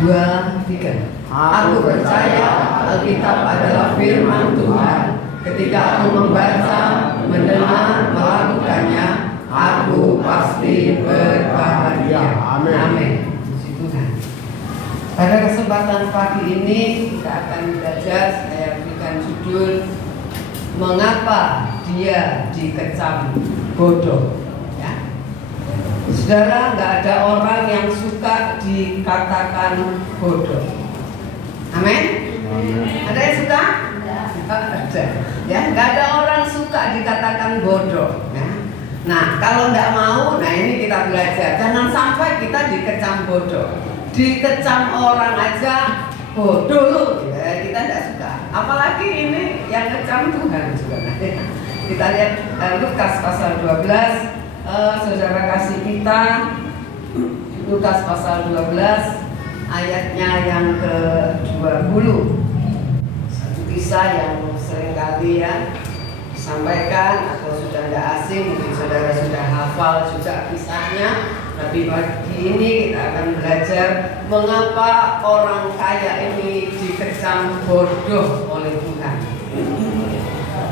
2, 3. Aku percaya Alkitab adalah firman Tuhan. Ketika aku membaca, mendengar, melakukannya, aku pasti berbahagia. Amin. Puji Tuhan. Pada kesempatan pagi ini kita akan belajar, saya berikan judul Mengapa Dia Dikecam Bodoh. Ya. Saudara, nggak ada orang yang suka dikatakan bodoh. Amin. Ada yang suka? Ada. Ya, nggak ada orang suka dikatakan bodoh. Ya. Nah, kalau nggak mau, nah ini kita belajar. Jangan sampai kita dikecam bodoh. Dikecam orang aja bodoh lu. Ya, kita nggak suka. Apalagi ini yang kecam Tuhan juga. Kita lihat Lukas pasal 12. Saudara kasih kita Lukas pasal 12 ayatnya yang ke-20. Satu kisah yang seringkali ya sampaikan atau sudah tidak asing, mungkin saudara sudah hafal juga kisahnya. Tapi pagi ini kita akan belajar mengapa orang kaya ini dikecam bodoh oleh Tuhan.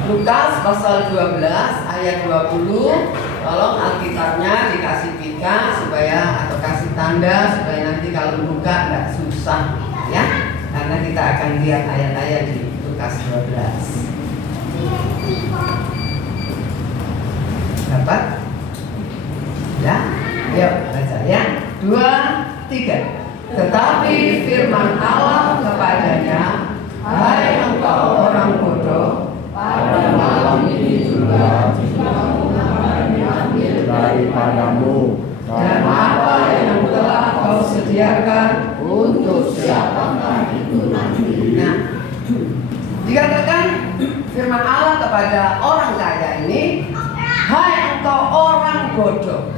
Lukas pasal 12 ayat 20. Tolong Alkitabnya dikasih pika supaya atau kasih tanda supaya nanti kalau buka tidak susah ya. Karena kita akan lihat ayat-ayat di Lukas 12. Dapat? Ya? Yuk baca ya. 2, 3. Tetapi firman Allah kepadanya, hai engkau orang bodoh, pada malam ini juga jiwamu akan diambil daripadamu, dan apa yang telah kau sediakan untuk siapakah itu nanti. Nah, dikatakan firman Allah kepada orang kaya ini, hai engkau orang bodoh,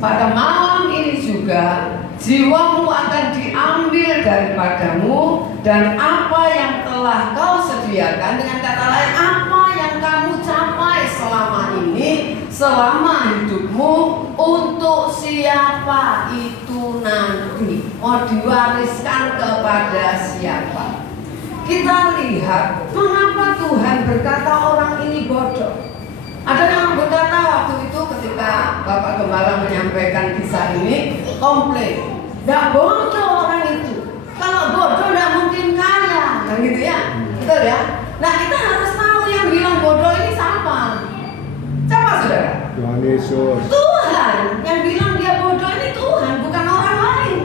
pada malam ini juga jiwamu akan diambil daripadamu, dan apa yang telah kau sediakan, dengan kata lain apa yang kamu capai selama ini, selama hidupmu, untuk siapa itu nanti, mau diwariskan kepada siapa. Kita lihat mengapa Tuhan berkata orang ini bodoh. Ada yang berkata waktu itu ketika Bapak Gembala menyampaikan kisah ini, komplain, "Gak bodoh orang itu. Kalau bodoh gak mungkin kaya." Kan gitu ya, betul ya. Nah kita harus tahu yang bilang bodoh ini siapa. Siapa saudara? Tuhan Yesus. Tuhan yang bilang dia bodoh ini Tuhan, bukan orang lain.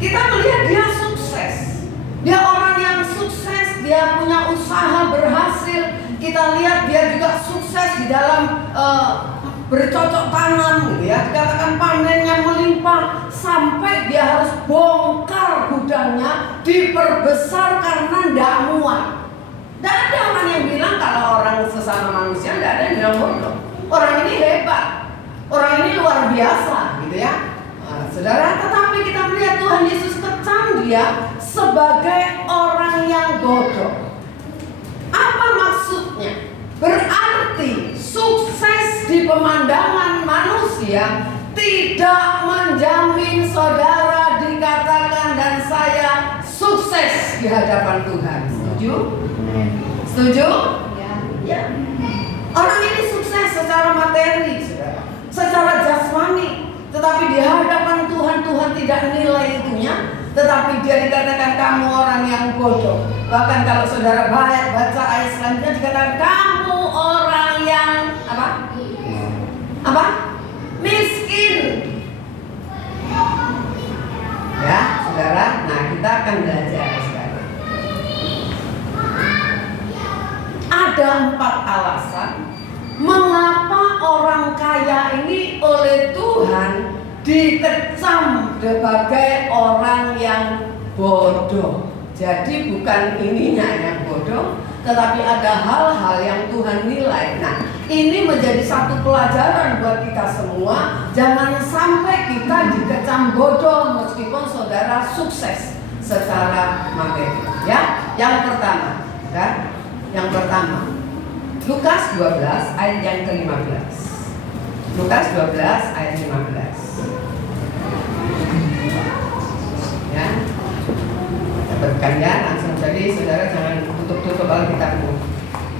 Kita melihat dia sukses. Dia orang yang sukses, dia punya usaha berhasil. Kita lihat dia juga sukses di dalam bercocok tanam gitu ya. Dikatakan panennya melimpah sampai dia harus bongkar gudangnya, diperbesar karena tidak muat. Tidak ada orang yang bilang, kalau orang sesama manusia tidak ada yang bilang bodoh. Orang ini hebat, orang ini luar biasa gitu ya. Saudara, tetapi kita melihat Tuhan Yesus kecam dia sebagai orang yang bodoh. Apa maksudnya? Berarti sukses di pemandangan manusia tidak menjamin saudara dikatakan dan saya sukses di hadapan Tuhan. Setuju? Setuju? Ya. Orang ini sukses secara materi, secara jasmani, tetapi di hadapan Tuhan, Tuhan tidak nilai itunya. Tetapi dia dikatakan kamu orang yang bodoh. Bahkan kalau saudara baca ayat selanjutnya dikatakan kamu orang yang apa? Apa? Miskin. Ya, saudara. Nah, kita akan belajar sekarang. Ada 4 alasan mengapa orang kaya ini oleh Tuhan dikecam sebagai orang yang bodoh. Jadi bukan ininya yang bodoh, tetapi ada hal-hal yang Tuhan nilai. Nah, ini menjadi satu pelajaran buat kita semua. Jangan sampai kita dikecam bodoh meskipun saudara sukses secara materi. Ya, yang pertama, kan? Yang pertama, Lukas 12 ayat yang ke-15. Lukas 12 ayat 15. Ya. Cepatkan ya, langsung. Jadi saudara jangan tutup-tutup Alkitabmu.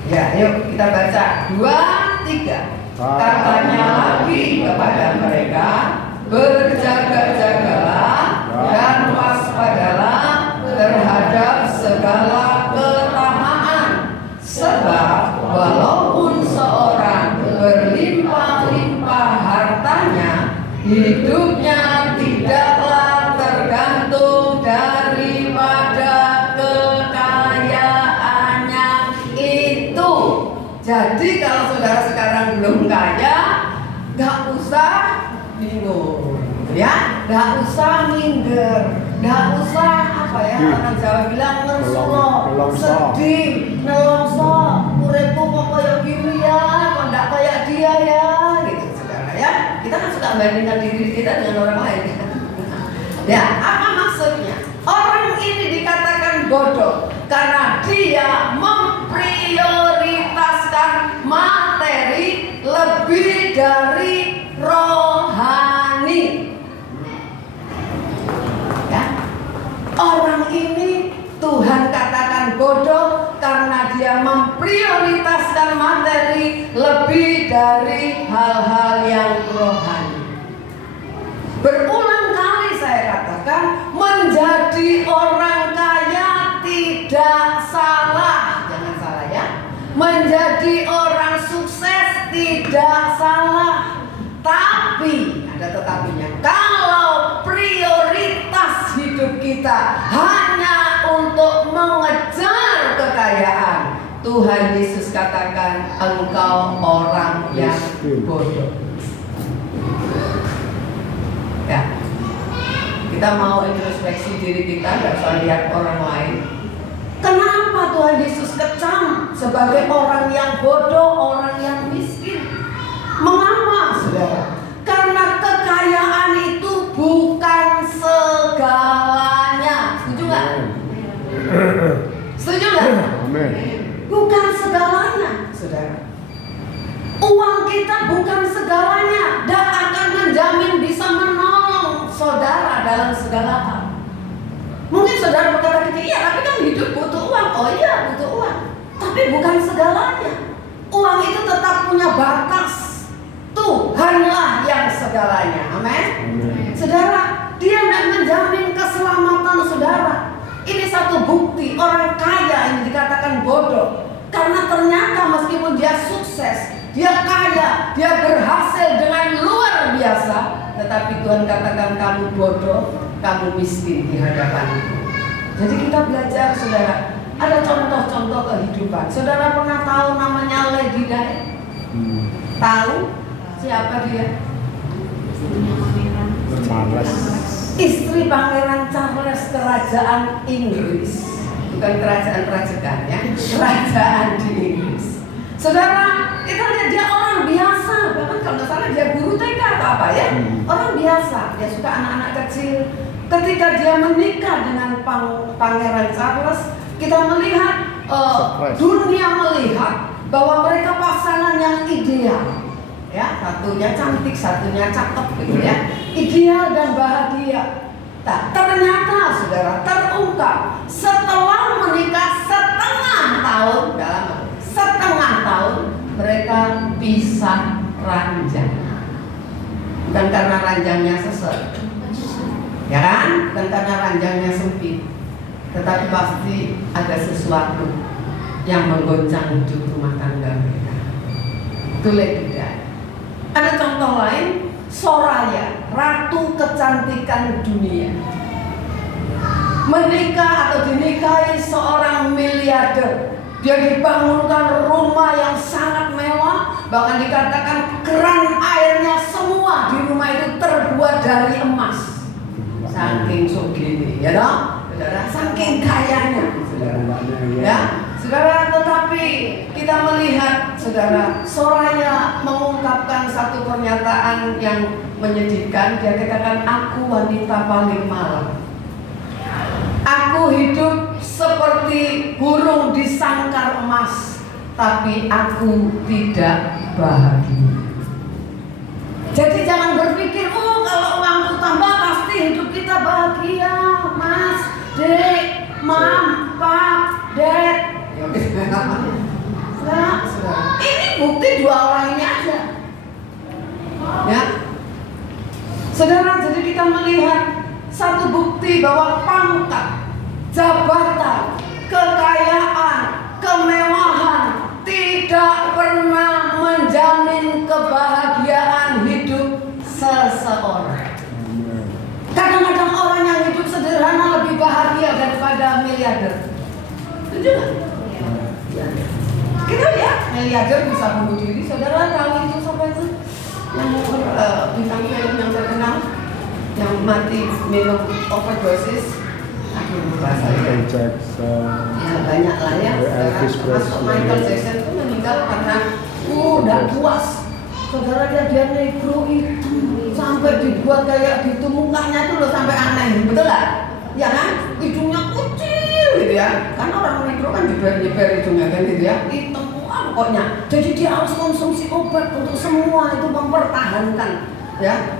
Ya, yuk kita baca 2, 3. Katanya lagi kepada mereka, berjaga-jagalah dan waspadalah terhadap segala ketamaan, sebab walaupun seorang berlimpah-limpah hartanya, hidupnya tidaklah tergantung daripada kekayaannya itu. Jadi kalau saudara sekarang belum kaya, gak usah bingung, ya, gak usah minder, gak usah apa ya orang Jawa bilang ngersulo, sedih, nelongso, uripku kok kayak gini ya, kok gak kayak dia ya, gitu saudara ya. Kita kan suka membandingkan diri kita dengan orang lain. Ya, apa maksudnya? Orang ini dikatakan bodoh karena dia memprioritaskan materi lebih dari rohani. Ya. Orang ini Tuhan katakan bodoh karena dia memprioritaskan materi lebih dari hal-hal yang rohani. Berulang kali saya katakan, menjadi orang kaya tidak salah. Jangan salah ya. Menjadi orang sukses tidak salah. Tapi, ada tetapinya, kalau prioritas hidup kita hanya untuk mengejar kekayaan, Tuhan Yesus katakan engkau orang yang bodoh. Ya, kita mau introspeksi diri kita, gak usah lihat orang lain. Kenapa Tuhan Yesus kecam sebagai orang yang bodoh, orang yang miskin? Mengapa, saudara? Karena kekayaan itu bukan segalanya. Setuju gak? Setuju gak? Amin. Bukan segalanya, saudara. Uang kita bukan segalanya, dan akan menjamin bisa menolong saudara dalam segala hal. Mungkin saudara berkata gitu, iya tapi kan hidup butuh uang. Oh iya butuh uang, tapi bukan segalanya. Uang itu tetap punya batas. Tuhanlah yang segalanya. Amin. Saudara, dia tidak menjamin keselamatan saudara. Ini satu bukti orang kaya yang dikatakan bodoh, karena ternyata meskipun dia sukses, dia kaya, dia berhasil dengan luar biasa, tetapi Tuhan katakan kamu bodoh, kamu miskin di hadapan-Ku. Jadi kita belajar, saudara. Ada contoh-contoh kehidupan. Saudara pernah tahu namanya Lady Di? Tahu siapa dia? Charles. Istri Pangeran Charles Kerajaan Inggris. Bukan kerajaan ya, kerajaan di Inggris. Saudara, kita lihat dia orang biasa. Bahkan kalau nggak salah dia guru TK atau apa ya. Orang biasa, dia suka anak-anak kecil. Ketika dia menikah dengan Pangeran Charles, kita melihat dunia melihat bahwa mereka pasangan yang ideal. Ya, satunya cantik, satunya cakep gitu ya. Ideal dan bahagia. Nah, ternyata saudara terungkap setelah menikah setengah tahun mereka pisah ranjang. Bukan karena ranjangnya sesat, ya kan? Bukan karena ranjangnya sempit, tetapi pasti ada sesuatu yang menggoncang hidup rumah tangga mereka. Itu Lady Di. Ada contoh lain, Soraya, ratu kecantikan dunia, menikah atau dinikahi seorang miliarder. Dia dibangunkan rumah yang sangat mewah, bahkan dikatakan keran airnya semua di rumah itu terbuat dari emas. Saking sugih, ya dong, saudara, saking kayanya, saudara. Ya, saudara, tetapi kita melihat, saudara, Soraya mengungkapkan satu pernyataan yang menyedihkan. Dia katakan, aku wanita paling malang. Aku hidup seperti burung di sangkar emas, tapi aku tidak bahagia. Jadi jangan berpikir, oh kalau uangku tambah pasti hidup kita bahagia, Mas, Dek, Mom, Pap, Dad. Nah, ini bukti dua orang ini aja. Ya, saudara, jadi kita melihat satu bukti bahwa pangkat, jabatan, kekayaan, kemewahan tidak pernah menjamin kebahagiaan hidup seseorang. Kadang-kadang orang yang hidup sederhana lebih bahagia daripada miliarder. Setuju nggak? Kita lihat miliarder bisa bunuh diri. Saudara tahu itu siapa itu? Yang bintang film yang terkenal, yang mati minum overdosis. Michael Jackson. Ya banyak lah ya. Termasuk Michael Jackson itu meninggal karena udah puas. Saudara dia negro itu sampai dibuat kayak gitu, mukanya itu loh sampai aneh, betul lah? Ya kan? Hidungnya kecil gitu ya. Kan orang negro kan jeber-jeber hidungnya kan gitu ya. Hitam pokoknya. Jadi dia harus konsumsi obat untuk semua itu mempertahankan ya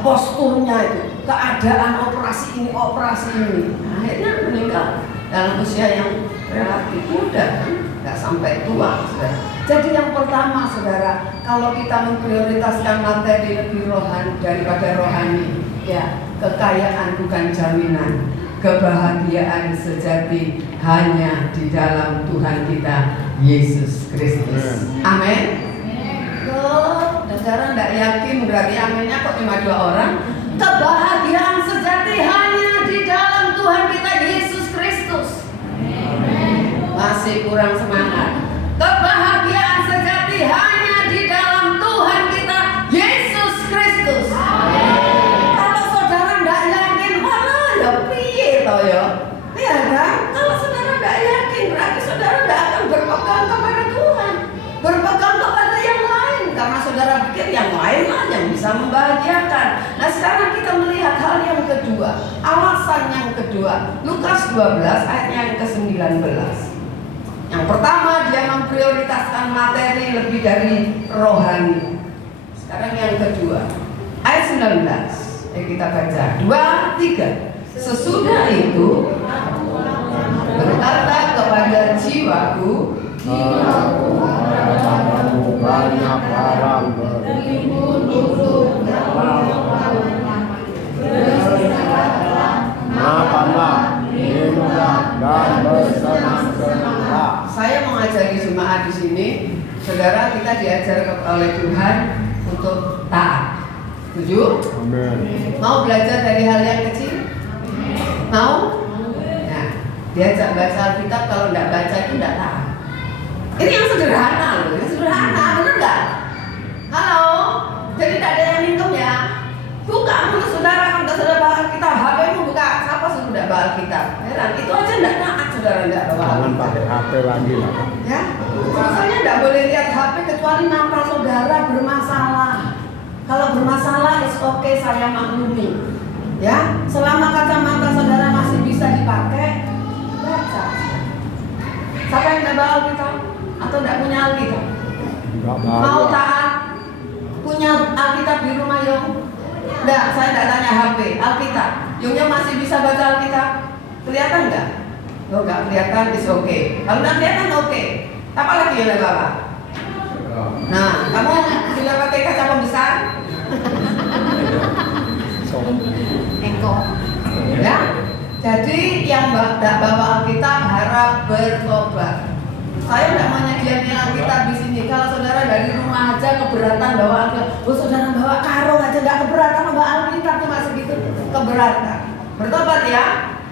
posturnya itu, keadaan operasi ini. Akhirnya meninggal dalam usia yang relatif muda, nggak sampai tua, saudara. Jadi yang pertama, saudara, kalau kita memprioritaskan materi lebih rohani daripada rohani, ya kekayaan bukan jaminan, kebahagiaan sejati hanya di dalam Tuhan kita Yesus Kristus. Amin. Saudara tidak yakin berarti aminnya kok cuma 2 orang. Kebahagiaan sejati hanya di dalam Tuhan kita Yesus Kristus. Masih kurang semangat. Kebahagiaan sejati hanya di dalam Tuhan kita Yesus Kristus. Kalau saudara tidak yakin, malah ya piye toh ya? Iya kan? Kalau saudara tidak yakin, berarti saudara tidak akan berpegang kepada Tuhan, berpegang kepada yang lain, karena saudara pikir yang lain lah yang bisa membahagiakan. Nah sekarang kita melihat hal yang kedua, alasan yang kedua, Lukas 12 ayat yang ke-19. Yang pertama, dia memprioritaskan materi lebih dari rohani. Sekarang yang kedua, ayat 19. Kita baca 2, 3. Sesudah itu berkata kepada jiwaku, banyak barang makanlah, minumlah, dan bersenang-senanglah. Saya mengajari jemaat di sini, saudara, kita diajar oleh Tuhan untuk taat. Setuju? Amin. Mau belajar dari hal yang kecil? Mau? Nah, diajak baca Alkitab, kalau tidak baca itu tidak taat. Ini yang sederhana loh, yang sederhana, benar nggak? Halo, jadi tidak ada yang minum ya? Buka menurut saudara, kalau saudara bawa Alkitab, HP-mu buka, siapa suruh tidak bawa Alkitab? Heran, itu aja tidak taat saudara tidak bawa Alkitab. Jangan pakai HP lagi lah. Ya, rasanya tidak boleh lihat HP kecuali mata saudara bermasalah. Kalau bermasalah, it's okay, saya maklumi. Ya, selama kacamata saudara masih bisa dipakai, baca. Siapa yang tidak bawa Alkitab? Atau tidak punya Alkitab? Mau taat? Punya Alkitab di rumah Yong? Tidak, saya tidak tanya HP, Alkitab. Yongnya masih bisa baca Alkitab? Kelihatan nggak? Oh nggak kelihatan, is okay. Kalau nggak kelihatan oke. Apa lagi yang bawa? Nah, kamu sudah pakai kaca pembesar? Eko. Ya. Jadi yang tidak bawa Alkitab harap bertobat. Saya tidak menyediakan Alkitab di sini. Kalau saudara dari rumah aja keberatan bawa Alkitab, saudara bawa karung aja nggak keberatan bawa Alkitab cuma segitu, keberatan. Bertobat ya.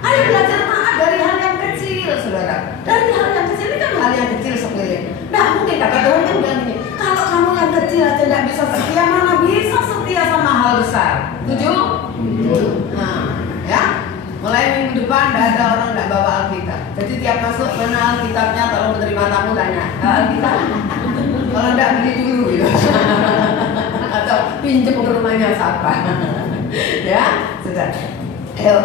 Ayo belajar taat dari hal yang kecil, saudara. Dari hal yang kecil ini kan hal yang kecil sepele. Nah mungkin kata Tuhan kan bilang ini, kalau kamu yang kecil aja tidak bisa setia, mana bisa setia sama hal besar. Setuju? Nah, ya. Mulai minggu depan tidak ada orang tidak bawa Alkitab. Jadi tiap masuk mana Alkitabnya, tolong menerima tamu tanya, Alkitab? Kalau tidak beli dulu gitu. Atau pinjam ke rumahnya siapa? Ya, sudah. Ayo.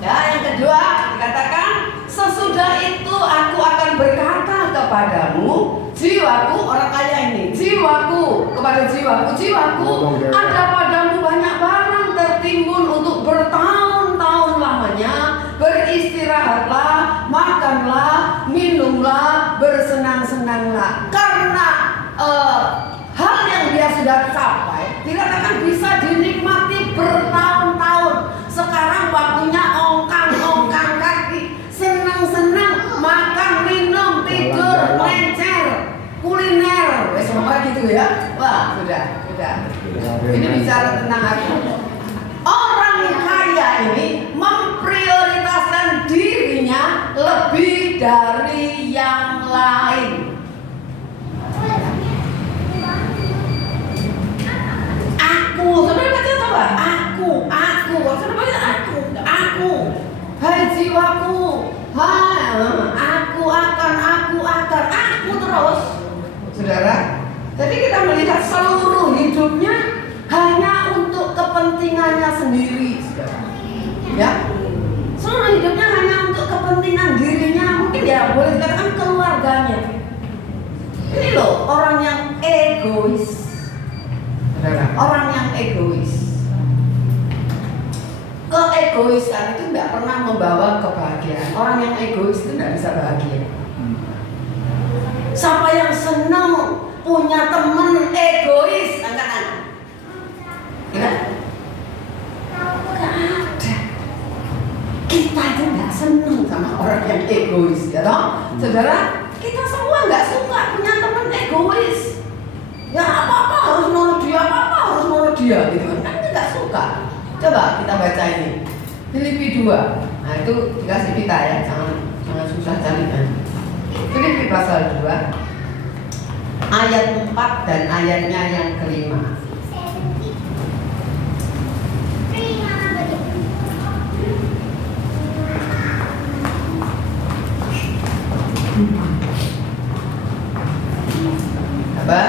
Ya, yang kedua dikatakan sesudah itu aku akan berkata kepadamu, jiwaku, orang kaya ini, jiwaku, kepada jiwaku, ada padamu banyak barang tertimbun untuk bertahun-tahun lamanya, beristirahatlah, makanlah, minumlah, bersenang-senanglah. Karena hal yang dia sudah capai tidak akan bisa dinikmati bertahun-tahun. Sekarang waktunya ongkang-ongkang kaki, senang-senang, makan, minum, tidur, lencer, kuliner, semua gitu ya. Wah, sudah. Ini bicara tentang aku. Orang kaya ini memprioritaskan dirinya lebih dari yang lain. Aku, saudara baca coba. Aku. Saudara baca aku. Hai jiwaku. Aku akan terus. Saudara, jadi kita melihat seluruh hidupnya hanya untuk kepentingannya sendiri, ya. Seluruh hidupnya hanya untuk kepentingan dirinya, mungkin ya boleh dikatakan keluarganya. Ini loh orang yang egois, orang yang egois. Keegoisan itu tidak pernah membawa kebahagiaan. Orang yang egois itu tidak bisa bahagia. Siapa yang senang punya teman egois, angkat tangan. Ya? Gak ada. Kita itu gak senang sama orang yang egois, ya toh? Saudara, kita semua gak suka punya teman egois. Ya apa-apa harus menurut dia, gitu kan? Kita gak suka. Coba kita baca ini. Filipi 2. Nah itu dikasih kita ya, jangan susah carikan. Filipi pasal 2 ayat 4 dan ayatnya yang kelima. Apa?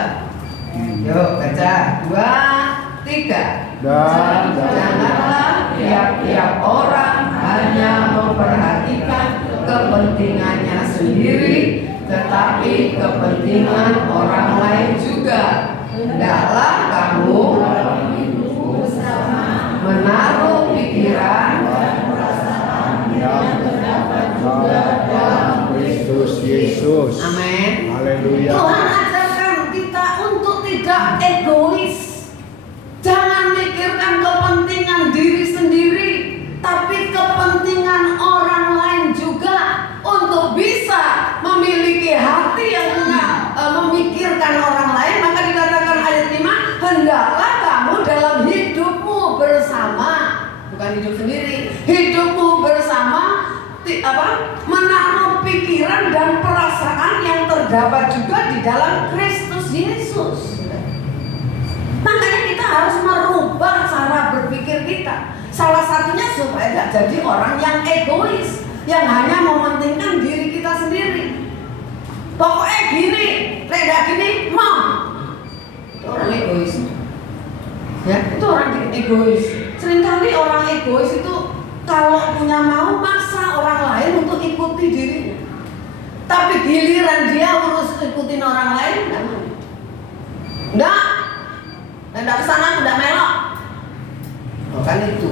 Yuk baca 2, 3. Dan Janganlah tiap-tiap orang hanya memperhatikan kepentingannya sendiri, tetapi kepentingan orang lain juga. Hendaklah kamu menaruh pikiran yang dalam Kristus Yesus. Amin. Haleluya. Tuhan ajarkan kita untuk tidak egois. Jangan mikirkan kepentingan diri sendiri, tapi kepentingan orang lain juga. Untuk bisa memiliki hati yang memikirkan orang lain, maka dikatakan ayat 5, hendaklah kamu dalam hidupmu bersama, bukan hidup sendiri, hidupmu bersama menaruh pikiran dan perasaan yang terdapat juga di dalam Kristus Yesus. Makanya kita harus merubah cara berpikir kita. Salah satunya supaya tidak jadi orang yang egois, yang hanya mementingkan diri kita sendiri. Pokoknya gini, tidak gini, mau. Itu orang egois. Ya, itu orang egois. Seringkali orang egois itu kalau punya mau maksa orang lain untuk ikuti dirinya. Tapi giliran dia urus ikutin orang lain, enggak mau. Enggak kesana, udah melok. Bukan itu.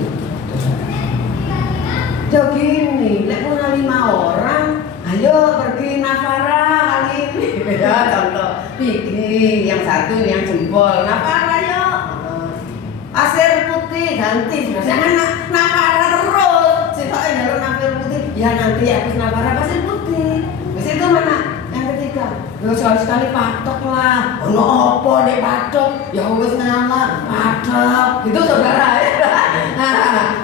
Jadi gini, lek punya 5 orang, ayo pergi Navara kali ini. Ya contoh, pikir yang satu yang jempol, Navara yuk. Pasir putih ganti, jangan Navara terus. Sifatnya jalur pasir putih, ya nanti habis Navara pasir putih. Terus itu mana? Yang ketiga, ya sekali-sekali patok lah. Ono opo deh patok, ya wis ngalah patok. Gitu saudara ya.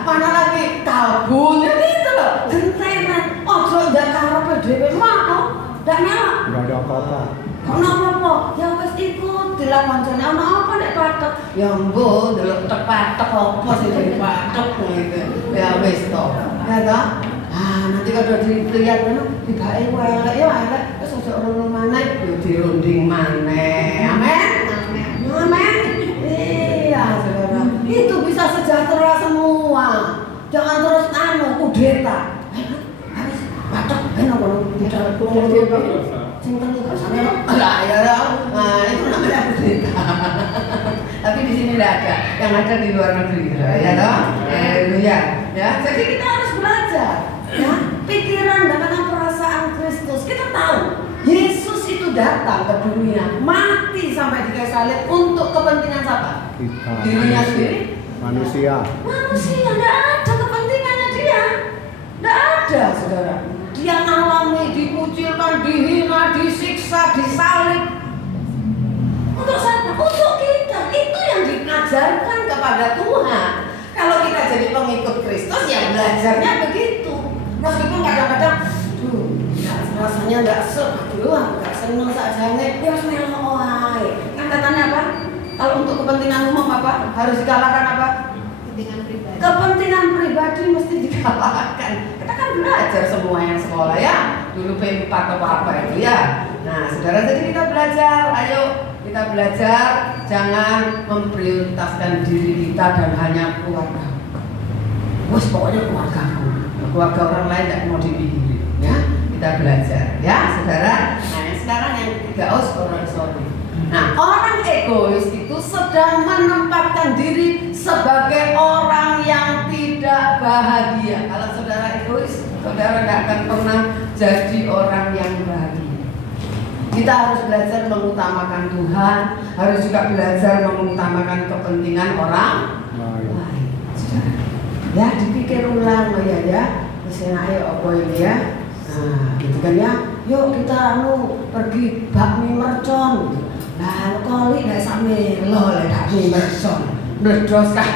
Mana lagi tabun, ya gitu loh. Gentenan, ojo Jakarta dhewe mau, ndak melok. Enggak ada apa-apa. Ono apa? Ya wis ikut dilakon jane ono apa nek patok? Ya mbok delok tek patok apa sing jadi patok gitu. Ya wis to. Ya toh? Nanti kalau dilihat tibake elek ya elek terus ojo ono maneh yo dirunding maneh. Amin. Amin. Iya, saudara. Itu bisa sejahtera semua. Jangan terus kudeta. Harus patok kono tidak kudeta. Sing tentu sana. Lah ya. Nah, itu namanya kudeta. Tapi di sini tidak ada. Yang ada di luar negeri, ya toh? Haleluya. Ya, jadi kita harus belajar. Ya, pikiran dan perasaan Kristus. Kita tahu Yesus itu datang ke dunia, mati sampai di kayu salib untuk kepentingan siapa? Kita Dirinya sendiri. manusia. Manusia, tidak ada kepentingannya dia. Tidak ada, saudara. Dia alami, dikucilkan, dihina, disiksa, disalib. Untuk siapa? Untuk kita. Itu yang diajarkan kepada Tuhan. Kalau kita jadi pengikut Kristus, ya belajarnya begitu. Meskipun kadang-kadang, rasanya nggak nggak seneng saja nih, ya melok wae. Kan katanya apa? Kalau untuk kepentingan umum apa? Harus dikalahkan apa? Kepentingan pribadi. Kepentingan pribadi mesti dikalahkan. Kita kan belajar semua yang sekolah ya, dulu P4 atau apa itu ya. Nah, saudara, jadi kita belajar. Ayo kita belajar, jangan memprioritaskan diri kita dan hanya keluarga. Wes pokoknya keluarga orang lain tidak mau dipikirin, ya. Kita belajar, ya, saudara. Nah, yang sekarang yang ketiga, sorry. Nah, orang egois itu sedang menempatkan diri sebagai orang yang tidak bahagia. Kalau saudara egois, saudara tidak akan pernah jadi orang yang bahagia. Kita harus belajar mengutamakan Tuhan, harus juga belajar mengutamakan kepentingan orang lain. Ya, dipikir ulang ya. Terus ayo apa ini ya? Nah, gitu kan ya. Yuk kita pergi bakmi mercon gitu. Nah, kali nek sami lo lek bakmi mercon. Ndos kan.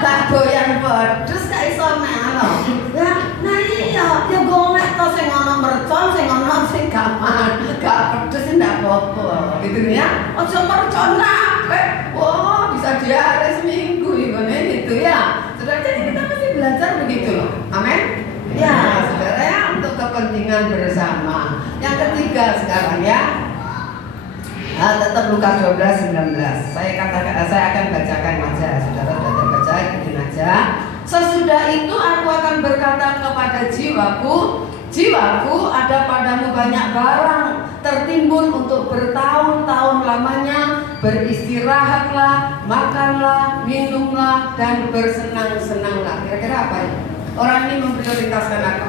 Kado yang pedes gak iso melo. Ya, nah iya, ya golek to sing ana mercon, sing ana sing gak pedes ndak apa-apa. Gitu ya. Aja mercon kabeh. Wah, bisa diare seminggu ngene gitu ya. Saudara, jadi kita mesti belajar begitu loh. Amin. Ya, saudara ya, untuk kepentingan bersama. Yang ketiga sekarang ya, tetap Lukas 12:19. Saya akan bacakan aja. Saudara sudah terbaca, ikutin aja. Sesudah itu aku akan berkata kepada jiwaku, jiwaku ada padamu banyak barang tertimbun untuk bertahun-tahun lamanya. Beristirahatlah, makanlah, minumlah, dan bersenang-senanglah. Kira-kira apa ya? Orang ini memprioritaskan apa?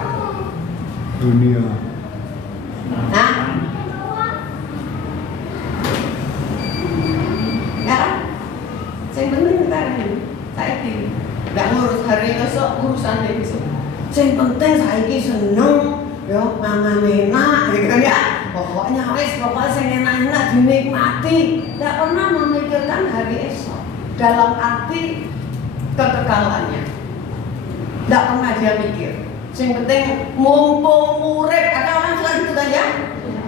Dunia. Nah, ya, yang penting kita ini, saya ini nggak ngurus hari esok, urusan besok. Yang penting saya ini seneng, ya, mangan enak, gitu kan ya. Pokoknya saya enak-enak dinikmati, nggak pernah memikirkan hari esok dalam arti kekekalannya. Nggak pernah dia mikir. Yang penting mumpung urip, kata orang suka gitu kan ya.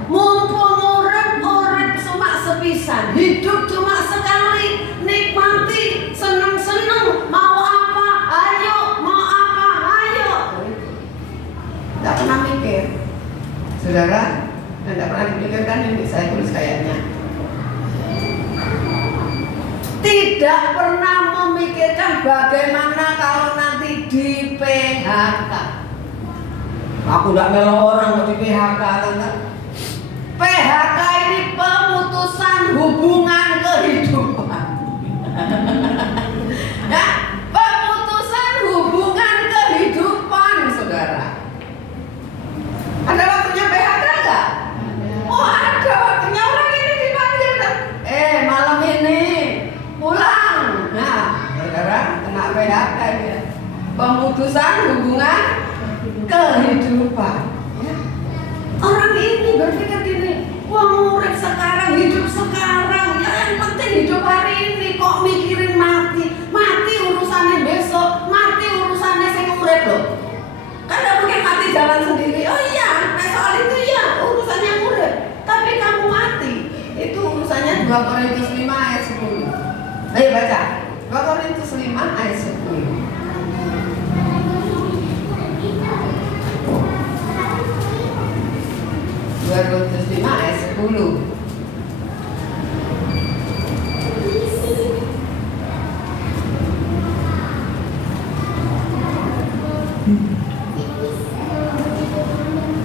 Mumpung urip cuma sepisan, hidup cuma sekali, nikmati, seneng-seneng, mau apa, ayo, mau apa, ayo. Nggak pernah mikir, saudara. Nggak pernah dipikirkan ini saya tulis kayaknya. Tidak pernah memikirkan bagaimana kalau nanti di PHK. Aku nggak melo orang mau di PHK, tante. PHK ini pemutusan hubungan kehidupan. Ya, pemutusan hubungan kehidupan, saudara. Ada waktunya PHK nggak? Oh, ada waktunya. Orang ini dipanggil kan? Malam ini pulang. Nah, saudara kena PHK ya. Pemutusan hubungan kehidupan. Ya. Orang ini berpikir gini, wah urip sekarang, hidup sekarang. Ya yang penting hidup hari ini. Kok mikirin mati? Mati urusannya besok, mati urusannya sing urip loh. Kan gak mungkin mati jalan sendiri. Oh iya, soal itu ya urusannya urip. Tapi kamu mati, itu urusannya 2 Korintus 5 ayat 10. Ayo baca 2 Korintus 5 ayat 10. 2 Korintus 5 ayat 10.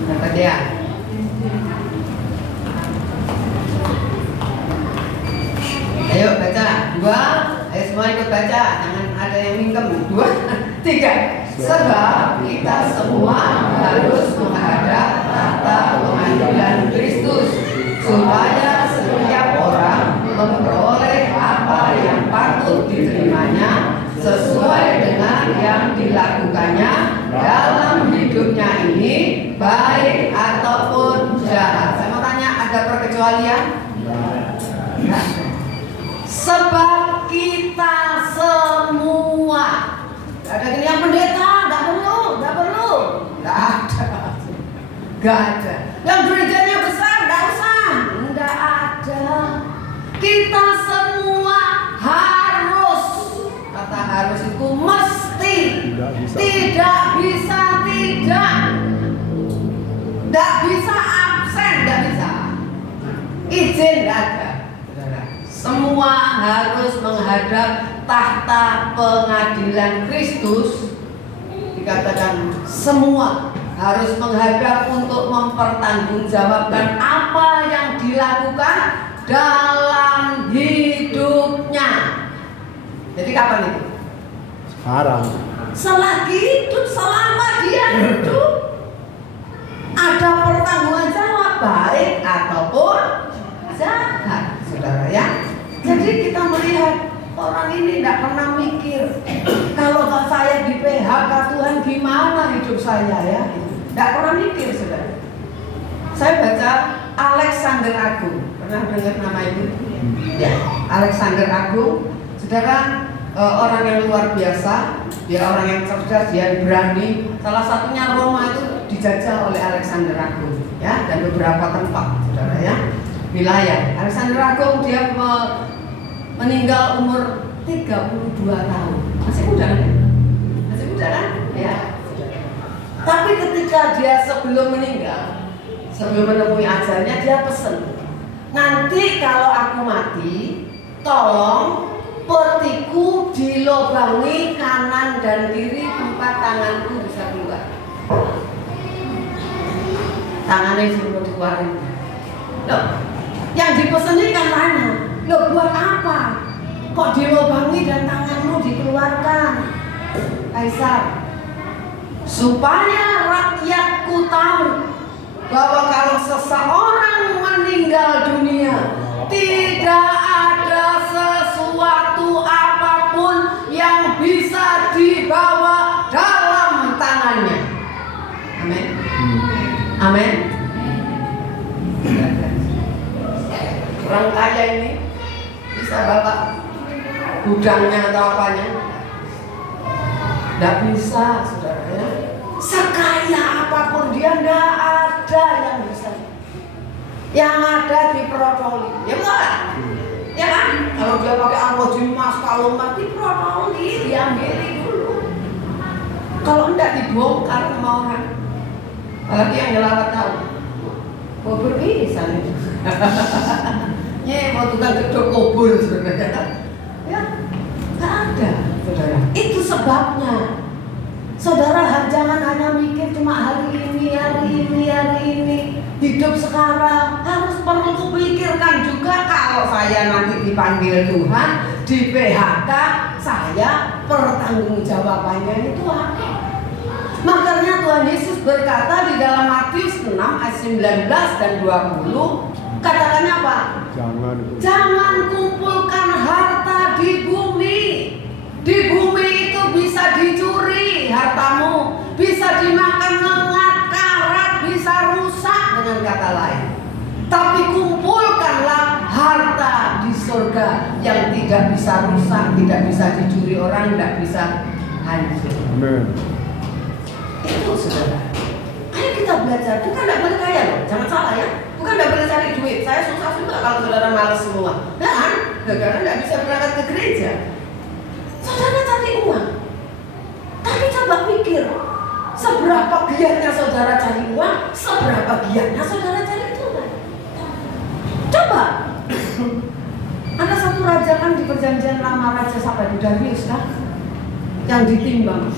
Kata dia, ayo baca 2, ayo semua ikut baca, jangan ada yang mingkem. 2, 3. Sebab kita semua harus menghadap supaya setiap orang memperoleh apa yang patut diterimanya sesuai dengan yang dilakukannya dalam hidupnya ini, baik ataupun jahat. Saya mau tanya, ada perkecualian? Enggak. Sebab kita semua, ada yang pendeta, enggak perlu, enggak ada. Yang gerejanya besar, enggak usah, enggak ada. Kita semua harus, kata harus itu mesti, tidak bisa absen, enggak bisa. Izin enggak ada. Semua harus menghadap tahta pengadilan Kristus. Dikatakan semua harus menghadap untuk mempertanggungjawabkan apa yang dilakukan dalam hidupnya. Jadi kapan itu? Sekarang. Selagi hidup, selama dia hidup, ada pertanggungjawab baik ataupun jahat, saudara ya. Jadi kita melihat orang ini tidak pernah mikir, kalau saya di PHK Tuhan gimana hidup saya ya. Tidak pernah mikir, saudara. Saya baca Alexander Agung, pernah dengar nama itu? Ya, Alexander Agung, saudara, orang yang luar biasa. Dia orang yang cerdas, dia berani. Salah satunya Roma itu dijajah oleh Alexander Agung, ya, dan beberapa tempat, saudara ya. Wilayah. Alexander Agung dia meninggal umur 32 tahun. Masih muda kan? Masih muda kan? Ya. Tapi ketika dia sebelum meninggal, sebelum menemui ajalnya, dia pesan, nanti kalau aku mati, tolong petiku dilobangi kanan dan kiri tempat tanganku bisa keluar. Tangannya suruh dikeluarin. Loh, yang dipesan kan tanya, loh buat apa? Kok dilobangi dan tanganmu dikeluarkan? Kaisar, supaya rakyatku tahu bahwa kalau seseorang meninggal dunia, tidak ada sesuatu apapun yang bisa dibawa dalam tangannya. Amin. Amin. Orang kaya ini bisa bawa gudangnya atau apanya? Tidak bisa, saudara ya. Sekaya apapun dia, tidak ada yang bisa. Yang ada diprotoli, ya bukan? Ya kan? Kalau dia pakai angkot emas, kalau mati diprotoli, diambil dulu. Kalau enggak dibongkar sama orang. Apalagi yang nyelawat tahu. Mau berpisah nih. Ya, mau tukang gedok kubur sebenarnya. Ya, nggak ada, saudara. Itu sebabnya. Saudara jangan hanya mikir cuma hari ini. Hidup sekarang harus perlu pikirkan juga kalau saya nanti dipanggil Tuhan di PHK, saya pertanggungjawabannya itu apa? Makanya Tuhan Yesus berkata di dalam Matius 6 ayat 19 dan 20, katakannya apa? Jangan kumpulkan harta di bumi. Di bumi itu bisa dicuri hartamu, bisa dimakan lengat, karat, bisa rusak dengan kata lain. Tapi kumpulkanlah harta di surga yang tidak bisa rusak, tidak bisa dicuri orang, tidak bisa hancur. Amin. Itu saudara. Ayo kita belajar. Bukan tidak boleh kaya loh, jangan salah ya. Bukan tidak boleh cari duit. Saya susah juga kalau saudara malas semua. Dan saudara tidak bisa berangkat ke gereja. Saudara cari uang. Tapi coba pikir, seberapa giatnya saudara cari uang, seberapa giatnya saudara cari Tuhan. Coba. Ada satu raja kan di perjanjian lama, Raja siapa itu? Darius kan? Yang ditimbang.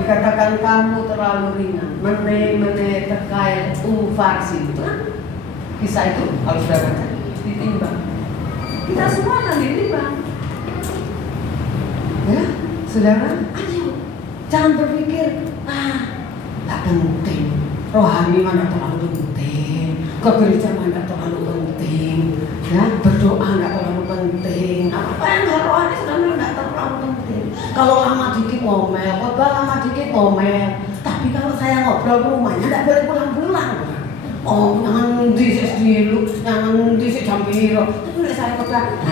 Dikatakan kamu terlalu ringan, mene tekai farsi, itu kan? Kisah itu kalau sudah baca ditimbang. Kita semua akan ditimbang. Ya, saudara, ayo jangan berpikir tak penting, rohani mana terlalu penting, ke gereja mana terlalu Ya, berdoa nggak terlalu penting. Apa yang rohani sebenarnya nggak terlalu penting. Kalau lama dikit ngomel, khotbah lama dikit ngomel. Tapi kalau saya ngobrol ke rumahnya nggak boleh pulang-pulang. Oh, jangan disik dulu, jangan disik jam piro. Tapi saya khotbah,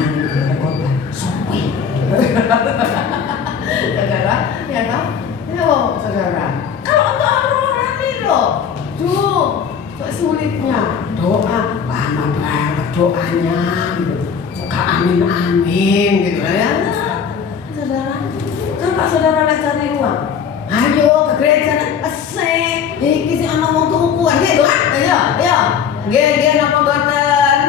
khotbah, suwi. Saudara, ya toh? Ya saudara. Kalau untuk rohani loh, sulitnya doa lama banget doanya gitu. Suka amin gitu ya. Saudara, coba saudara lihat cari uang. Ayo ke gereja asik. Iki sing ana wong tuku gitu kan. Ayo. Nggih napa mboten?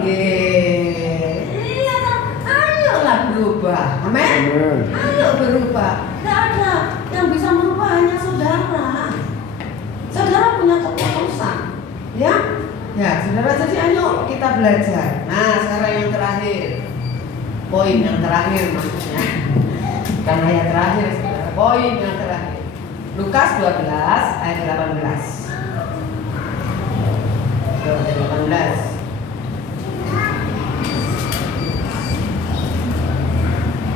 Nggih. Iya toh. Ayolah berubah. Amin. Ayo berubah. Enggak ada yang bisa merubah hanya saudara. Saudara punya keputusan, ya? Ya, saudara, jadi ayo kita belajar. Nah, sekarang yang terakhir, poin yang terakhir maksudnya, karena yang terakhir, saudara, poin yang terakhir. Lukas 12 ayat 18. Ayat 18.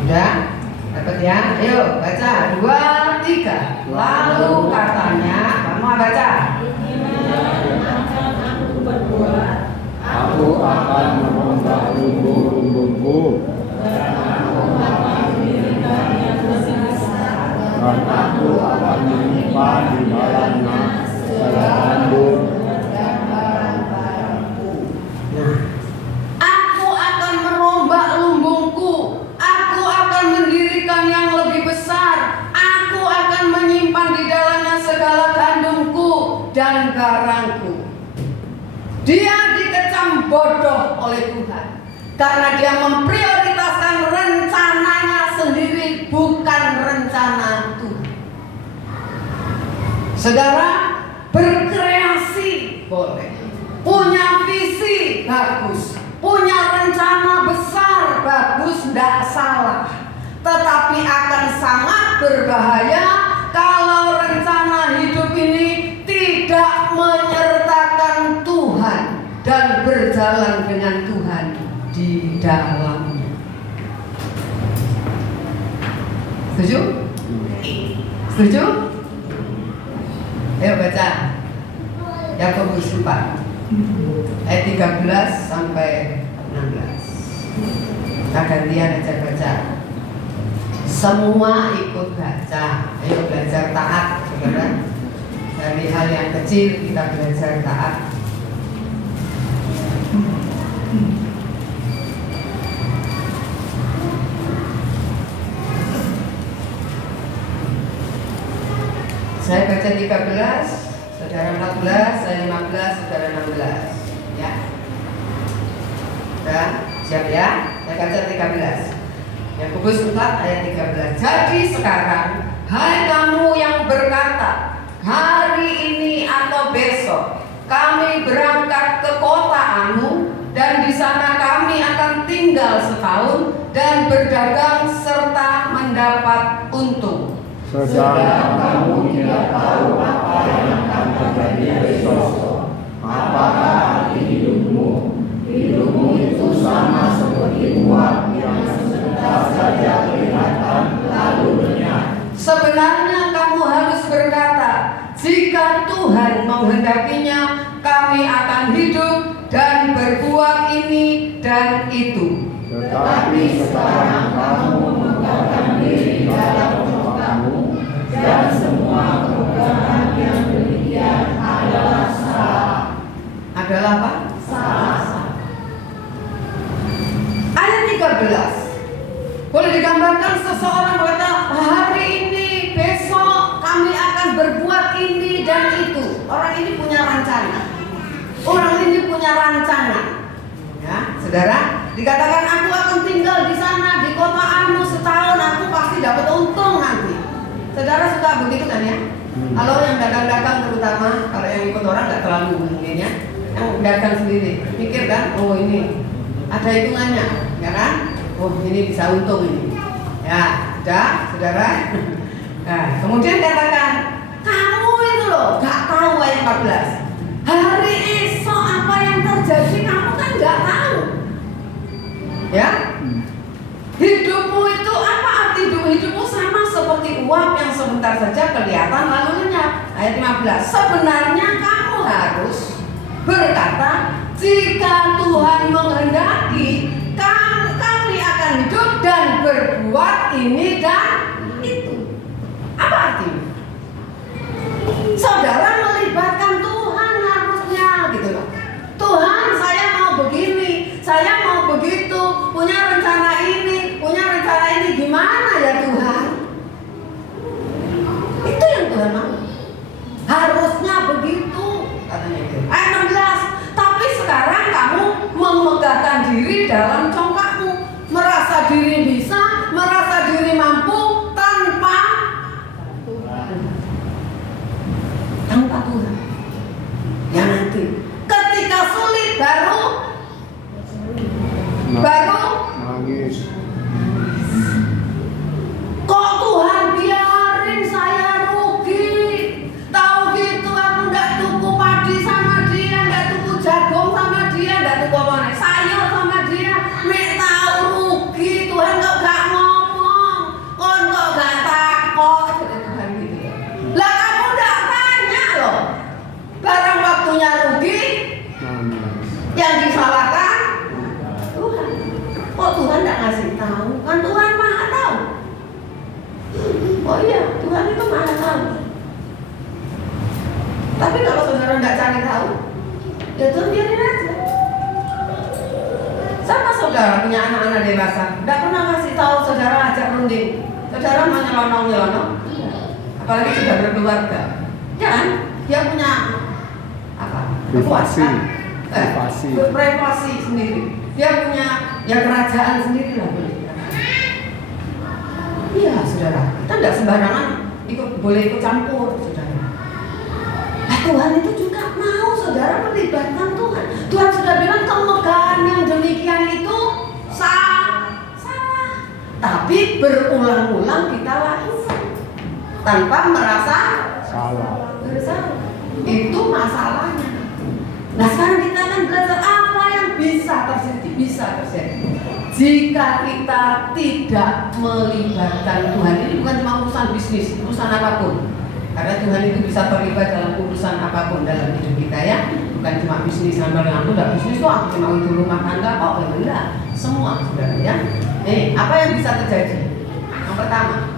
Udah? Dapat ya? Ayo baca 2, 3. Lalu katanya, kamu baca. Aku akan merombak lumbung-lumbungku dan aku akan menyimpan di dalamnya segala handuk. Aku akan merombak lumbungku. Aku akan mendirikan yang lebih besar. Aku akan menyimpan di dalamnya segala gandumku dan garangku. Dia dikecam bodoh oleh Tuhan karena dia memprioritaskan rencananya sendiri, bukan rencana Tuhan. Saudara, berkreasi boleh, punya visi bagus, punya rencana besar bagus, tidak salah. Tetapi akan sangat berbahaya kalau rencana hidup ini tidak menyertakan Tuhan dan berjalan dengan Tuhan di dalamnya. Setuju? Setuju? Ayo baca Yakobus 4 ayat 13 sampai 16. Kita gantian aja baca. Semua ikut baca. Ayo belajar taat, saudara. Dari hal yang kecil kita belajar taat. Saya baca 13, saudara 14, saya 15, saudara 16. Ya. Sudah siap ya? Saya baca 13. Yakobus 4 ayat 13. Jadi sekarang, hai kamu yang berkata, hari ini atau besok kami berangkat ke kota anu, dan di sana kami akan tinggal setahun dan berdagang serta mendapat untung. Sedang kamu tidak tahu apa yang akan terjadi besok. Apakah hidupmu? Hidupmu itu sama seperti uap yang sebentar saja kelihatan lalu lenyap. Sebenarnya kamu harus berkata, jika Tuhan menghendakinya, kami akan hidup dan berbuat ini dan itu. Tetapi sekarang kamu mengatakan diri dalam rumah kamu, dan semua pekerjaan yang demikian adalah salah. Adalah apa? Salah. Ayat 13. Boleh digambarkan seseorang berkata, hari ini, besok kami akan berbuat ini dan itu. Orang ini punya rencana. Orang ini punya rancangan. Ya, saudara, dikatakan aku akan tinggal di sana, di kota anu setahun, aku pasti dapat untung nanti. Saudara suka begitu kan ya? Kalau yang dagang-dagang terutama, kalau yang ikut orang nggak terlalu mungkin ya. Yang dagang sendiri, mikir kan, oh ini ada hitungannya, ya kan? Oh ini bisa untung ini. Ya, udah, saudara. Nah, kemudian katakan, kamu itu loh, nggak tahu ayat 14. Hari esok apa yang terjadi kamu kan nggak tahu. Ya, hidupmu itu apa arti hidupmu sama seperti uap yang sebentar saja kelihatan lalu lenyap. Ayat 15. Sebenarnya kamu harus berkata, jika Tuhan menghendaki, kami akan hidup dan berbuat ini dan itu. Apa artinya? Saudara melibatkan Tuhan harusnya gitu loh. Tuhan, saya mau begini, saya mau begitu, punya rencana ini, gimana ya Tuhan? Itu yang Tuhan mau. Harusnya begitu katanya itu. Ayat 16. Tapi sekarang kamu memegahkan diri dalam congkakmu, merasa diri bisa, merasa diri mampu tanpa Tuhan. Ya nanti ketika sulit baru nangis. Kok Tuhan biarin saya rugi? Tahu gitu aku nggak tuku padi sama dia, nggak tuku jagung sama dia, nggak tuku apa sayur sama dia. Nek tahu rugi Tuhan kok gak ngomong, kok gak takut Tuhan gitu. Lah kamu nggak tanya loh. Barang waktunya rugi, yang disalahkan Tuhan. Kok Tuhan nggak ngasih tahu? Kan Tuhan maha tahu. Oh iya, Tuhan itu maha tahu. Tapi kalau saudara nggak cari tahu, ya Tuhan biarin aja. Sama saudara punya anak-anak dewasa, nggak pernah ngasih tahu saudara ajak runding. Saudara mau nyelonong-nyelonong, apalagi sudah berkeluarga. Jangan, dia punya apa? Privasi sendiri. Dia punya ya kerajaan sendiri lah. Iya saudara, kita tidak sembarangan boleh ikut campur saudara. Nah Tuhan itu juga mau saudara melibatkan Tuhan. Tuhan sudah bilang kemegahan yang demikian itu salah. Tapi berulang-ulang kita lakukan tanpa merasa bersalah. Itu masalahnya. Nah sekarang kita akan belajar apa yang bisa terjadi. Jika kita tidak melibatkan Tuhan, ini bukan cuma urusan bisnis, urusan apapun. Karena Tuhan itu bisa terlibat dalam urusan apapun dalam hidup kita ya. Bukan cuma bisnis, aku udah bisnis kok, aku cuma untuk rumah tangga kok, enggak. Semua saudara ya. Apa yang bisa terjadi? Yang pertama,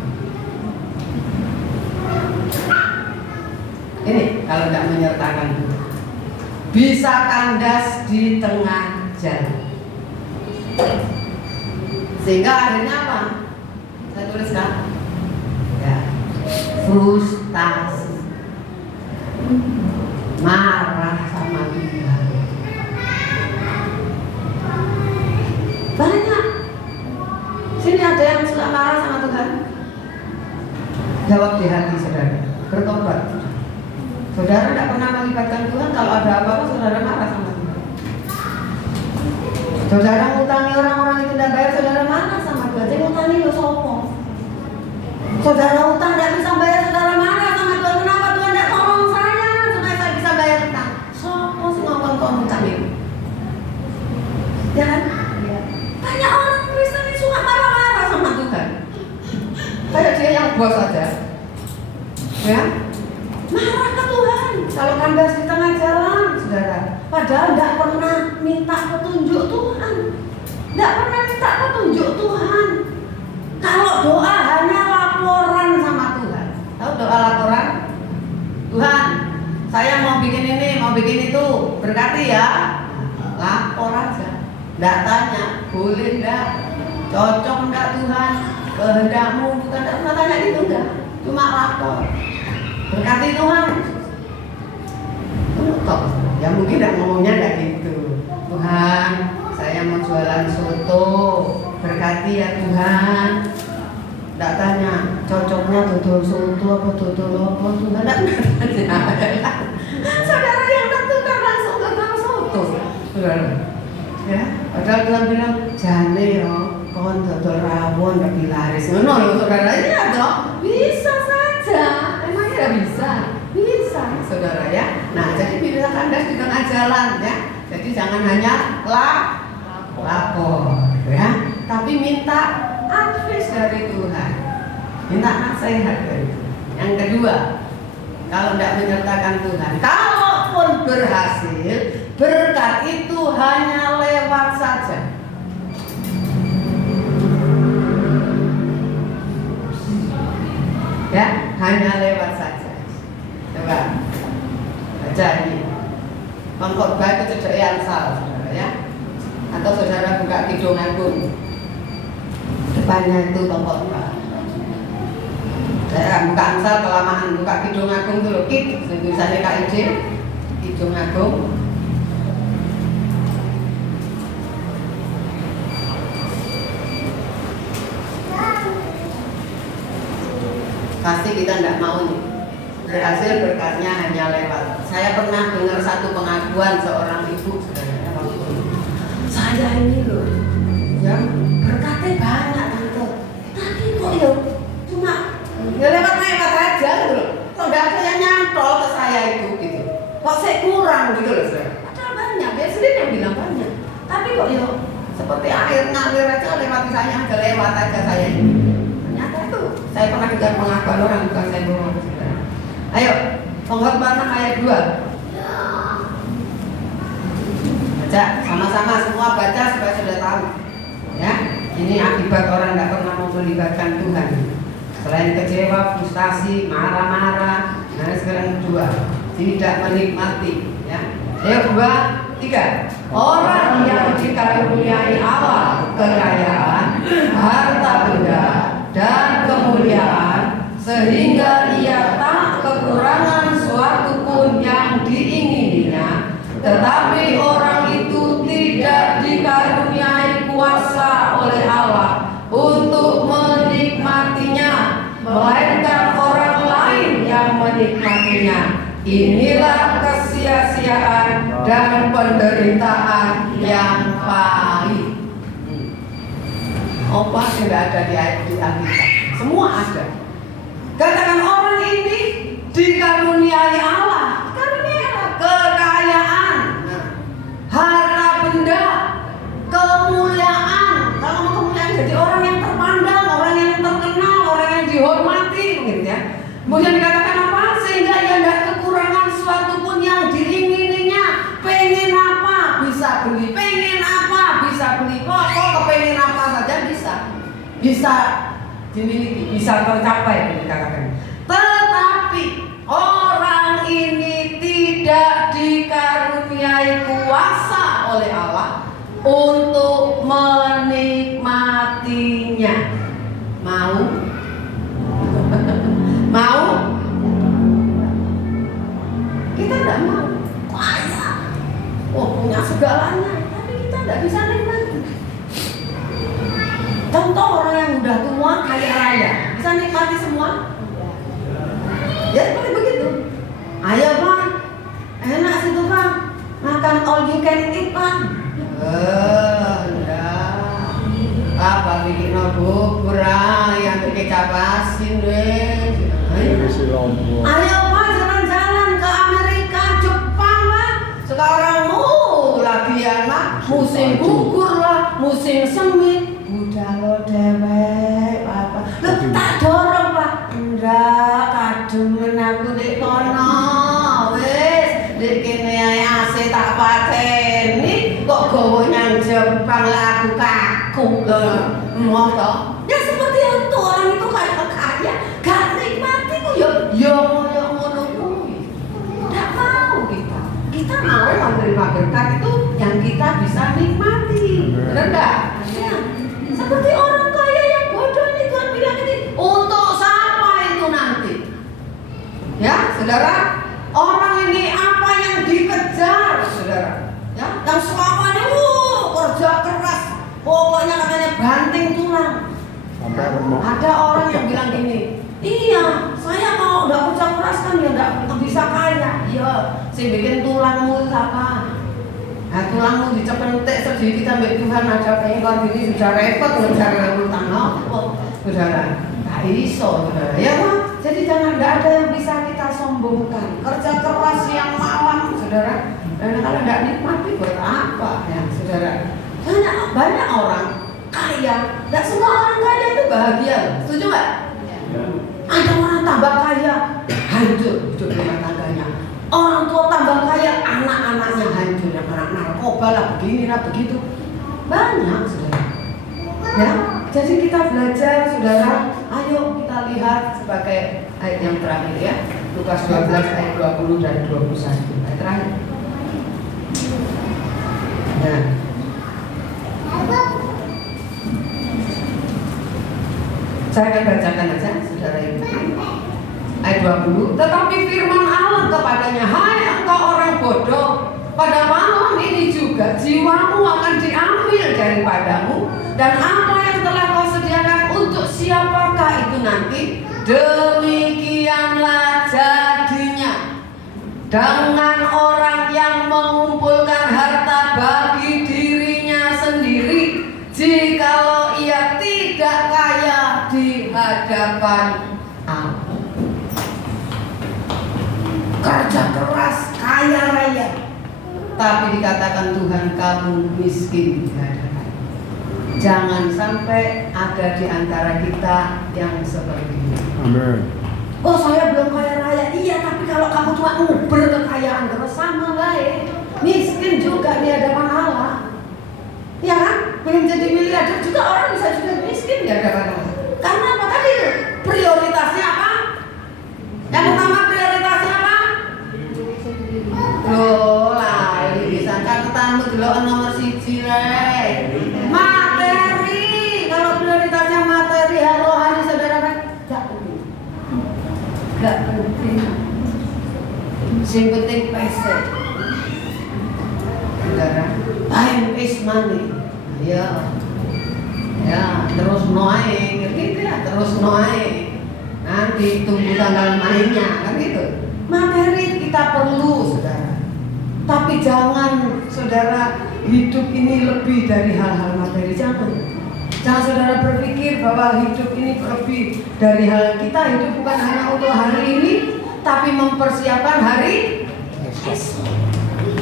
ini kalau tidak menyertakan Tuhan, bisa kandas di tengah jalan. Sehingga akhirnya apa? Saya tuliskan ya, frustasi, marah sama Tuhan. Banyak. Sini ada yang suka marah sama Tuhan. Jawab di hati saudara, bertobat. Saudara tidak pernah melibatkan Tuhan, kalau ada apa-apa saudara marah sama Tuhan. Saudara ngutangi orang-orang itu tidak bayar, saudara marah sama Tuhan. Saya ngutangi lo sopo. Saudara utang tidak bisa bayar, saudara marah sama Tuhan. Kenapa Tuhan tidak tolong saya supaya saya bisa bayar utang? Sopo sih ngomong utang itu? Ya kan? Banyak orang Kristen ini suka marah-marah sama Tuhan. Kayak dia yang bos saja. Ya? Marah ke Tuhan. Kalau kandas di tengah jalan, saudara. Padahal tidak pernah minta petunjuk Tuhan. Tidak pernah minta petunjuk Tuhan. Kalau doa hanya laporan sama Tuhan. Tahu doa laporan? Tuhan, saya mau bikin ini, mau bikin itu, berkati ya. Lapor aja. Tidak tanya, boleh tidak? Cocok enggak Tuhan? Kehendakmu bukan, tidak pernah tanya gitu enggak. Cuma lapor. Berkati Tuhan. Tutup. Ya mungkin tidak ngomongnya enggak gitu. Tuhan, saya mau jualan soto. Berkati ya Tuhan. Tidak tanya, cocoknya dodol soto apa dodol apa Tuhan. Tidak tanya. Saudara yang tentukan langsung dodol soto. Saudara. Ya, padahal Tuhan bilang, jane yo, kon dodol rawon lebih laris. Ngono lho saudara, iya toh? Bisa saja. Emangnya bisa? Bisa, saudara ya. Nah, jadi bila kandas di tengah jalan ya, Jadi jangan hanya lapor, ya, tapi minta advice dari Tuhan, minta nasihat dari Tuhan. Yang kedua, kalau tidak menyertakan Tuhan, kalaupun berhasil, berkat itu hanya lewat saja. Ya, hanya lewat saja. Coba baca ini. Pengkhotbah itu cedek Amsal, saudara ya. Atau saudara buka Kidung Agung, depannya itu pengkhotbah. Saya buka Amsal kelamaan, buka Kidung Agung dulu. Tulisannya KID, Kidung Agung. Pasti kita tidak mau nih berhasil, berkatnya hanya lewat. Saya pernah dengar satu pengakuan seorang ibu, saya ini loh, ya berkatnya banyak tante, tapi kok ya cuma ya lewat aja gitu. Kok nggak ada yang nyantol ke saya itu gitu. Kok saya kurang gitu loh saya. Padahal banyak, dia sendiri yang bilang banyak. Tapi kok ya seperti air ngalir aja lewat saya aja, lewat aja saya ini. Saya pernah dengar pengakuan orang, bukan saya bohong. Ayo, Pengkhotbah 6 ayat 2. Baca sama-sama, semua baca supaya sudah tahu. Ya, ini akibat orang tidak pernah mau melibatkan Tuhan. Selain kecewa, frustasi, marah-marah, nah sekarang kedua, tidak menikmati. Ya, ayo 2, 3. Orang yang dikaruniai Allah kekayaan, harta benda dan kemuliaan, sehingga ia tak kekurangan suatu pun yang diingininya, tetapi orang itu tidak dikaruniai kuasa oleh Allah untuk menikmatinya, melainkan orang lain yang menikmatinya. Inilah kesia-siaan dan penderitaan yang pahit. Apa tidak ada di Alkitab? Semua ada. Katakan orang ini dikaruniai Allah, kekayaan, harta benda, kemuliaan. Kalau mau kemuliaan jadi orang yang terpandang, orang yang terkenal, orang yang dihormati, gitu ya. Kemudian dikatakan apa? Sehingga ia tidak kekurangan suatu pun yang diingininya. Pengen apa bisa beli, pengen apa bisa beli. Kok kepengen apa saja bisa dimiliki, bisa tercapai dikatakan. Tetapi orang ini tidak dikaruniai kuasa oleh Allah untuk menikmatinya. Mau? Mau? Kita tidak mau. Kaya, punya segalanya, tapi kita tidak bisa nikmati. Contoh orang yang udah tua kaya raya bisa nikmati semua? Ya seperti begitu. Ayo Pak, enak situ Pak, makan all you can eat Pak. Enggak. Apa bikin bubur yang bikin capasin deh. Ayo Pak, jalan-jalan ke Amerika, Jepang Pak. Sekarang lagi ya Pak, musim gugur lah, musim semi. Udah lo dewek apa? Lo tak dorong Pak. Enggak, kademen aku di kono. Wis, di kene ae AC tak pateni. Kok gowo nang Jepang lah aku kaku lho. Mau toh? Ya seperti itu, orang itu kaya, gak nikmati ku yo koyo ngono kuwi. Enggak mau kita. Kita mau menerima berkat itu yang kita bisa nikmati. Benar enggak? Ya. Seperti orang kaya yang bodoh ini, Tuhan bilang ini untuk siapa itu nanti? Ya, saudara, orang ini apa yang dikejar, saudara? Ya, yang selamanya kerja keras, pokoknya katanya banting tulang. Ada orang yang bilang gini, iya, saya mau udah kerja keras kan ya nggak bisa kaya. Iya, saya bikin tulangmu apa? Nah, tulangmu dicepentek sedikit sampai Tuhan ada pengkor ini sudah repot ngejar utang saudara. Gak iso saudara. Ya Pak, jadi jangan, gak ada yang bisa kita sombongkan. Kerja keras siang malam saudara, Dan kalau nggak nikmati buat apa ya saudara? Banyak orang kaya, nggak semua orang kaya itu bahagia, setuju nggak? Ada orang tambah kaya, hancur hidup rumah tangganya. Orang tua tambah kaya, anak-anaknya hancur, yang anak narkoba lah, begini lah, begitu. Banyak saudara. Ya, jadi kita belajar saudara. Ayo kita lihat sebagai ayat yang terakhir ya, Lukas 12 ayat 20 dan 21 ayat terakhir. Nah, saya akan bacakan aja saudara itu. Ayat 20. Tetapi firman Allah kepadanya, hai engkau orang bodoh, pada malam ini juga jiwamu akan diambil daripadamu, dan apa yang telah kau sediakan untuk siapakah itu nanti? Demikianlah jadinya dengan orang yang mengumpulkan harta bagi dirinya sendiri, jikalau ia tidak kaya di hadapan Allah. Kerja keras, kaya raya, tapi dikatakan Tuhan kamu miskin di hadapan. Jangan sampai ada di antara kita yang seperti ini. Amin. Oh saya belum kaya raya, iya tapi kalau kamu cuma nguber kekayaan terus sama baik, miskin juga di hadapan Allah. Ya kan? Belum jadi miliarder juga orang bisa juga miskin di hadapan Allah. Karena apa tadi? Prioritasnya apa? Yang pertama prioritasnya apa? Loh lah, ini bisa catatanmu dulu nomor 1 materi. Kalau prioritasnya materi, rohani saudara kan gak penting. Yang penting pesek. Saudara, time is money. Ya, terus naik, gitu ya, terus naik. Nanti tunggu tanggal mainnya, kan gitu. Materi kita perlu, saudara. Tapi jangan, saudara, hidup ini lebih dari hal-hal materi. Jangan saudara berpikir bahwa hidup ini lebih dari hal kita. Hidup bukan hanya untuk hari ini, tapi mempersiapkan hari esok.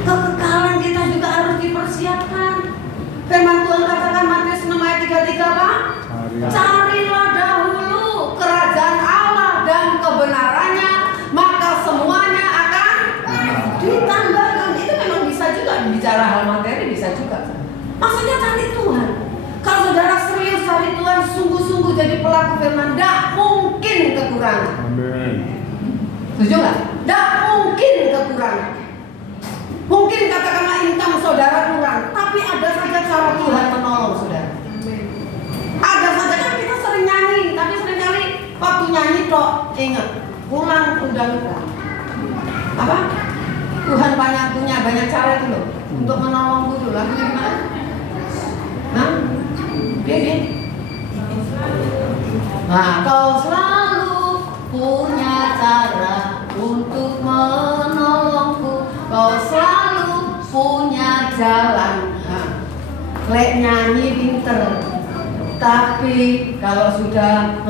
Kekekalan kita juga harus dipersiapkan. Firman Tuhan katakan Matius 6 ayat 33 apa? Carilah dahulu kerajaan Allah dan kebenarannya, maka semuanya akan ditambahkan. Itu memang bisa juga bicara hal materi, bisa juga. Maksudnya cari Tuhan. Kalau saudara serius cari Tuhan, sungguh-sungguh jadi pelaku firman, tidak mungkin kekurangan. Amin. Setuju nggak? Tidak mungkin kekurangan. Mungkin katakanlah income saudara kurang, tapi ada saja cara Tuhan menolong saudara. Ada saja kan kita sering nyanyi, tapi seringkali waktu nyanyi tok ingat pulang udah lupa. Apa? Tuhan punya banyak cara itu loh untuk menolongku tuh. Lagunya gimana? Hah? Gini. Nah, kau selalu punya cara untuk menolongku. Kau selalu punya jalan. Nah, lek nyanyi pinter. Tapi kalau sudah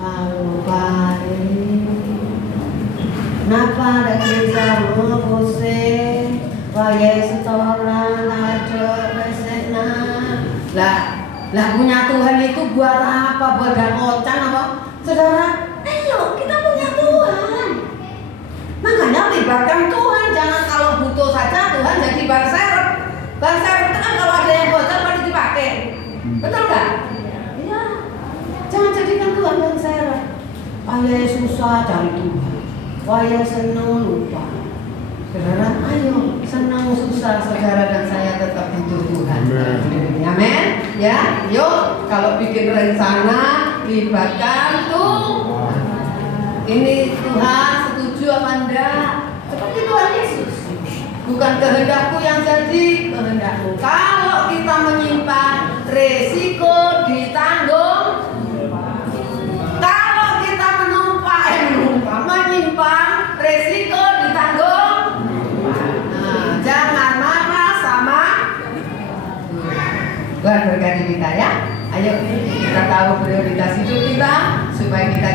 kalau baik, kenapa ada gereja pusing? Wayai setoran ada besekna. Lah punya Tuhan itu buat apa? Buat dakocan apa? Saudara, ayo kita punya Tuhan. Makanya libatkan Tuhan. Jangan kalau butuh saja Tuhan jadi ban serep. Ban serep itu kan kalau ada yang bocor pasti dipakai. Betul nggak? Iya. Jangan jadikan Tuhan ban serep. Wayai susah cari Tuhan, wayai senang lupa. Saudara, ayo senang susah saudara dan saya tetap butuh Tuhan. Amin. Ya, yuk kalau bikin rencana libatkan Tuhan. Ini Tuhan setuju apa enggak? Seperti Tuhan Yesus. Bukan kehendakku yang jadi, kehendakmu. Kalau kita menyimpan, resiko ditanggung. Kalau kita menyimpan, resiko ditanggung. Nah, jangan marah sama Tuhan berkati kita ya. Ayo kita tahu prioritas hidup kita supaya kita